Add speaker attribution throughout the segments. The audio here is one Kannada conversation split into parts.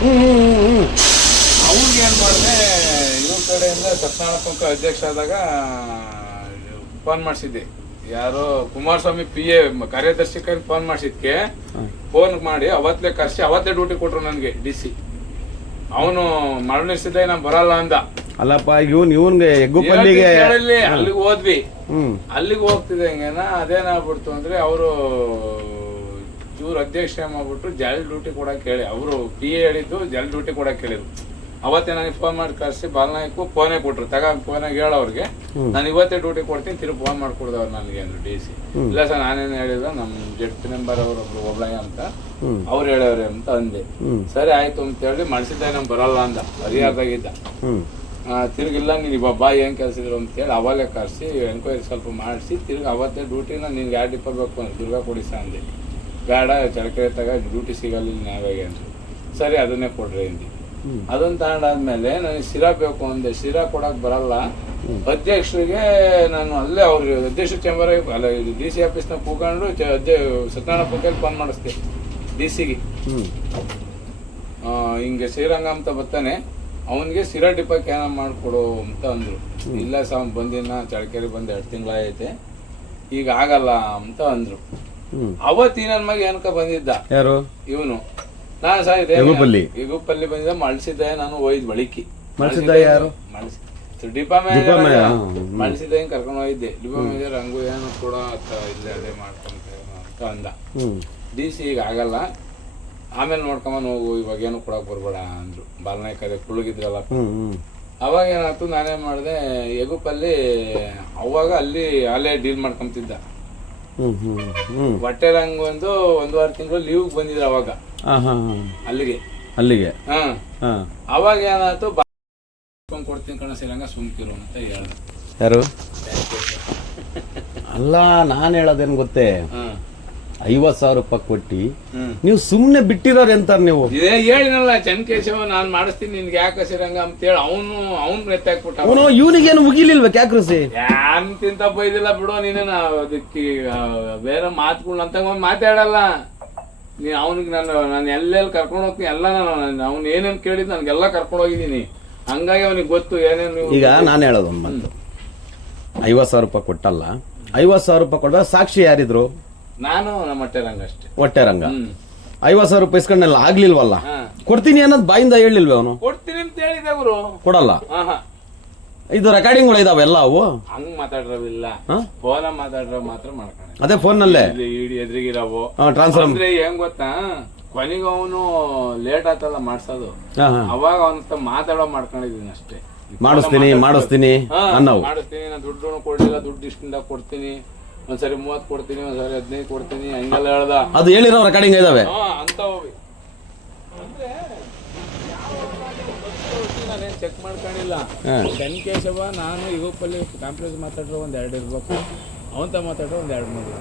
Speaker 1: ಹ್ಞೂ ಹ್ಞೂ ಹ್ಞೂ
Speaker 2: ಅವ್ರಿಗೆ ಏನು ಮಾಡಿದೆ ಇವ್ರ ಕಡೆಯಿಂದ ಸತ್ಯನಾರಾಯಣ ಪಂಕ ಅಧ್ಯಕ್ಷ ಆದಾಗ ಫೋನ್ ಮಾಡಿಸಿದ್ದೆ. ಯಾರೋ ಕುಮಾರಸ್ವಾಮಿ ಪಿ ಎ ಕಾರ್ಯದರ್ಶಿ ಕೈ ಫೋನ್ ಮಾಡಿಸಿದ್ಕೆ ಫೋನ್ ಮಾಡಿ ಅವತ್ತೇ ಕರ್ಸಿ ಅವತ್ತೇ ಡ್ಯೂಟಿ ಕೊಟ್ರು ನನಗೆ ಡಿ ಸಿ ಅವನು ಮರಣಿಸಿದ್ದೆ ನಾನು ಬರಲ್ಲ ಅಂದ.
Speaker 1: ಅಲ್ಲಪ್ಪ ಇವನ್ ಇವನ್ಗೆ ಎಗ್ಗುಪಲ್ಲಿಗೆ
Speaker 2: ಪಲ್ಲಿಗೆ ಅಲ್ಲಿಗೆ ಹೋದ್ವಿ. ಅಲ್ಲಿಗೆ ಹೋಗ್ತಿದ್ದಂಗೆನ ಅದೇನಾಗ್ಬಿಡ್ತು ಅಂದ್ರೆ ಅವರು ಅಧ್ಯಕ್ಷ ಮಾಡ್ಬಿಟ್ಟು ಜಲ್ ಡ್ಯೂಟಿ ಕೂಡ ಕೇಳಿ. ಅವರು ಪಿ ಎ ಹೇಳಿದ್ದು ಜಲ್ ಡ್ಯೂಟಿ ಕೂಡ ಕೇಳಿದ್ರು. ಅವತ್ತೇ ನನಗೆ ಫೋನ್ ಮಾಡಿ ಕಳಿಸಿ ಬಾಲ್ನಾಯಕು ಫೋನೇ ಕೊಟ್ರು. ತಗ ಫೋನಾಗ ಹೇಳ ಅವ್ರಿಗೆ. ನಾನು ಇವತ್ತೇ ಡ್ಯೂಟಿ ಕೊಡ್ತೀನಿ ತಿರುಗಿ ಫೋನ್ ಮಾಡ್ಕೊಡ್ದವ್ರು ನನಗೆ ಅಂದ್ರು ಡಿ ಸಿ ಇಲ್ಲ ಸರ್ ನಾನೇನು ಹೇಳಿದ ನಮ್ಮ ಜೆಟ್ ಮೆಂಬರ್ ಅವರು ಒಬ್ರು ಒಬ್ಳಯ್ಯ ಅಂತ. ಅವ್ರು ಹೇಳವ್ರೆ ಅಂತ ಅಂದೆ. ಸರಿ ಆಯ್ತು ಅಂತ ಹೇಳಿ ಮಾಡಿಸಿದ್ದೆ ನಮ್ ಬರಲ್ಲ ಅಂದ. ಹರಿಯಾದಾಗಿದ್ದ ತಿರುಗಿಲ್ಲ ನೀನು ಇವಾಗ ಬಾ ಏನು ಇದ್ರು ಅಂತೇಳಿ ಅವಾಗಲೇ ಕರೆಸಿ ಎಂಕ್ವೈರಿ ಸ್ವಲ್ಪ ಮಾಡಿಸಿ ತಿರ್ಗಿ ಅವತ್ತೇ ಡ್ಯೂಟಿನ ನಿನ್ಗೆ ಯಾವ ಡಿಪರ್ ಬೇಕು ಅಂತ ದುರ್ಗಾ ಕೊಡಿಸ ಅಂದೆ. ಬೇಡ ಚಳಕೆರೆ ತಗ ಡ್ಯೂಟಿ ಸಿಗಲ್ಲ ನಾವೇ ನಾವಾಗ ಸರಿ ಅದನ್ನೇ ಕೊಡ್ರಿ ಅಂದಿ. ಅದನ್ನ ತಗೊಂಡಾದ್ಮೇಲೆ ನನಗೆ ಶಿರಾ ಬೇಕು ಅಂದೆ. ಶಿರಾ ಕೊಡಕ್ ಬರಲ್ಲ. ಅಧ್ಯಕ್ಷರಿಗೆ ನಾನು ಅಲ್ಲೇ ಅವ್ರಿಗೆ ಅಧ್ಯಕ್ಷ ಚೇಂಬರ್ ಅಲ್ಲ ಡಿ ಸಿ ಆಫೀಸ್ನ ಕೂತ್ಕೊಂಡು ಚ- ಅಧ್ಯ ಸತ್ಯನಾರಾಯಣ ಪಕ್ಕದಲ್ಲಿ ಫೋನ್ ಮಾಡಿಸ್ದೆ ಡಿ ಸಿಗೆ ಹಿಂಗೆ ಶ್ರೀರಂಗ ಅಂತ ಬರ್ತಾನೆ. ಅವನಿಗೆ ಸಿರಾ ಡಿಪಕ್ಕೆ ಏನೋ ಮಾಡಿಕೊಡು ಅಂತ ಅಂದ್ರು. ಇಲ್ಲ ಸಾಮ್ ಬಂದಿನ ಚಳಕೆರೆ ಬಂದು ಎರಡು ತಿಂಗಳಾಗೈತೆ ಈಗ ಆಗಲ್ಲ ಅಂತ ಅಂದ್ರು. ಅವತ್ತು ನನ್ನ ಮಗ ಏನಕ ಬಂದಿದ್ದ?
Speaker 1: ಯಾರು?
Speaker 2: ಇವನು. ನಾನು ಸಾಯ್ದೆ.
Speaker 1: ಯಗುಪಲ್ಲಿ
Speaker 2: ಬಂದಿದ್ದ ಮಳ್ಸಿದ್ದೆ ನಾನು ಒಯ್ದು ಬಳಿಕಿ.
Speaker 1: ಮಳ್ಸಿದ್ದ ಯಾರು?
Speaker 2: ಮಳ್ಸಿ ಡಿಪಾ
Speaker 1: ಡಿಪಾ ಮೇಲೆ, ಹಾ, ಹ್ಮ್.
Speaker 2: ಮಳ್ಸಿದ್ದೆ ಕರ್ಕೊಂಡು ಹೋಗಿದ್ದೆ. ಡಿಪಾ ಮೇಲೆ ರಂಗು ಏನು ಕೂಡ ಇಲ್ಲೇ ಅದೇ ಮಾಡ್ಕೊಂತ ಅಂತ ಅಂದ. ಡಿ ಸಿ ಈಗ ಆಗಲ್ಲ. ಆಮೇಲೆ ನೋಡ್ಕೊಂಬಂದು ಹೋಗು ಇವಾಗ ಏನು ಕೊಡಕ್ ಬರ್ಬೇಡ ಅಂದ್ರು. ಬಾಲನಾಯ್ಕ ಅದೇ ಕುಳುಗಿದ್ರಲ್ಲ ಅವಾಗ ಏನಾಯ್ತು ನಾನೇನ್ ಮಾಡಿದೆ ಎಗುಪಲ್ಲಿ ಅವಾಗ ಅಲ್ಲಿ ಅಲ್ಲೇ ಡೀಲ್ ಮಾಡ್ಕೊಂತಿದ್ದ. ಹೊಟ್ಟೆ ರಂಗ್ ಒಂದು ಒಂದೂವರೆ ತಿಂಗಳು ಲೀವ್ ಬಂದಿದ್ರು ಅವಾಗ. ಅಲ್ಲಿಗೆ.
Speaker 1: ಅಲ್ಲಿಗೆ?
Speaker 2: ಹಾ.
Speaker 1: ಹಾ.
Speaker 2: ಅವಾಗ ಏನಾಯ್ತು ಕೊಡ್ತೀನಿ ಕಣ ಶ್ರೀರಂಗ ಸುಮ್ಕಿರು ಅಂತ ಹೇಳ
Speaker 1: ಯಾರು? ಅಲ್ಲ ನಾನು ಹೇಳೋದೇನು ಗೊತ್ತೇ?
Speaker 2: ಹ್ಮ್
Speaker 1: ಐವತ್ತು ಸಾವಿರ ರೂಪಾಯಿ ಕೊಟ್ಟಿ ನೀವು ಸುಮ್ನೆ ಬಿಟ್ಟಿರೋರು ಎಂತಾರ ನೀವು?
Speaker 2: ಇದೇ ಹೇಳಿನಲ್ಲ ಚನ್ಕೇಶವ ನಾನ್ ಮಾಡಿಸ್ತೀನಿ ನಿನ್ಗೆ ಯಾಕೆ ಅಂತ ಅಂತೇಳಿ ಅವನು ಅವ್ನು ಎತ್ತಾಕ್ಬಿಟ್ಟ
Speaker 1: ಅವನು ಇವನಿಗೇನು ಮುಗಿಲಿಲ್ವ ಕ್ಯಾಕ್ರಸಿ
Speaker 2: ಯಾನ್ ತಿಂತ ಬೈದಿಲ್ಲ ಬಿಡು ನೀನೇನ ಅದಕ್ಕೆ ಬೇರೆ ಮಾತುಗಳು ಅಂತ ಮಾತಾಡಲ್ಲ. ನೀ ಅವನಿಗೆ ನಾನು ನಾನು ಎಲ್ಲೆಲ್ಲಿ ಕರ್ಕೊಂಡು ಹೋಗ್ತೀನಿ ಎಲ್ಲ ನಾನು ಅವ್ನು ಏನೇನು ಕೇಳಿದ್ ನನಗೆಲ್ಲ ಕರ್ಕೊಂಡು ಹೋಗಿದ್ದೀನಿ. ಹಂಗಾಗಿ ಅವನಿಗೆ ಗೊತ್ತು ಏನೇನು
Speaker 1: ಈಗ ನಾನು ಹೇಳೋದು ಒಂದು ಮಾತು. ಐವತ್ತು ಸಾವಿರ ರೂಪಾಯಿ ಕೊಟ್ಟಲ್ಲ ಐವತ್ತು ಸಾವಿರ ರೂಪಾಯಿ ಕೊಡುವ ಸಾಕ್ಷಿ ಯಾರಿದ್ರು?
Speaker 2: ನಾನು ನಮ್ಮ ರಂಗ ಅಷ್ಟೇ.
Speaker 1: ಹೊಟ್ಟೆ ರಂಗ. ಐವತ್ತು ಸಾವಿರ ರೂಪಾಯಿ ಇಸ್ಕೊಂಡೆಲ್ಲ ಆಗ್ಲಿಲ್ವಲ್ಲ? ಕೊಡ್ತೀನಿ ಅನ್ನೋದು ಬಾಯಿಂದ ಹೇಳಿಲ್ವ ಅವನು?
Speaker 2: ಕೊಡ್ತೀನಿ ಅಂತ ಹೇಳಿದೆ ಅವರು
Speaker 1: ಕೊಡಲ್ಲ?
Speaker 2: ಹಾ ಹಾ.
Speaker 1: ಇದು ರೆಕಾರ್ಡಿಂಗ್ಗಳು ಇದಾವೆ ಎಲ್ಲ ಅವು?
Speaker 2: ಹಂಗ್ ಮಾತಾಡ್ರವಿಲ್ಲ? ಫೋನ ಮಾತಾಡ್ರ ಮಾತ್ರ ಮಾಡ್ಕೊಂಡು
Speaker 1: ಅದೇ ಫೋನ್ನಲ್ಲೇ
Speaker 2: ಇಡಿ ಎದುರಿಗಿರವು.
Speaker 1: ಟ್ರಾನ್ಸ್ಫರ್
Speaker 2: ಅಂದ್ರೆ ಹೆಂಗ್ ಗೊತ್ತಾ? ಕೊನೆಗೆ ಅವನು ಲೇಟ್ ಆತಲ್ಲ ಮಾಡ್ಸೋದು. ಅವಾಗ ಅವನ ಮಾತಾಡೋ ಮಾಡ್ಕೊಂಡಿದೀನಿ ಅಷ್ಟೇ.
Speaker 1: ಮಾಡಿಸ್ತೀನಿ ಮಾಡಿಸ್ತೀನಿ
Speaker 2: ಹಾ,
Speaker 1: ಅನ್ನವು.
Speaker 2: ಮಾಡಿಸ್ತೀನಿ ನಾನು ದುಡ್ಡು ಕೊಡ್ಲಿಲ್ಲ ದುಡ್ಡು ಇಷ್ಟಿಂದ ಕೊಡ್ತೀನಿ. ಒಂದ್ಸರಿ ಮೂವತ್ ಕೊಡ್ತೀನಿ ಒಂದ್ಸರಿ ಹದಿನೈದು ಕೊಡ್ತೀನಿ ಹಂಗೆಲ್ಲ ಹೇಳ್ದ.
Speaker 1: ಅದು ಹೇಳಿರೋ ರೆಕಾರ್ಡಿಂಗ್ ಇದಾವೆ.
Speaker 2: ಹಾ ಅಂತ ಹೋಗಿ ಅಂದ್ರೆ ನಾನೇನ್ ಚೆಕ್ ಮಾಡ್ಕೊಂಡಿಲ್ಲ.
Speaker 1: ಹಾಂ.
Speaker 2: ಚನ್ಕೇಶವ ನಾನು ಯುಗಪಲ್ಲಿ ಕಾಂಪ್ಲೆಕ್ಸ್ ಮಾತಾಡ್ರು ಒಂದ್ ಎರಡು ಇರ್ಬೇಕು. ಅವಂತ ಮಾತಾಡ್ರು ಒಂದ್ ಎರಡು ಮೂರು.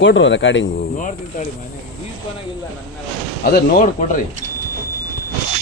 Speaker 1: ಕೊಟ್ರು ರೆಕಾರ್ಡಿಂಗು
Speaker 2: ನೋಡ್ತೀನಿ ತಾಳಿ ಮನೆ. ಈ ಫೋನಾಗಿಲ್ಲ ನನ್ನ
Speaker 1: ಅದೇ ನೋಡಿ ಕೊಡ್ರಿ.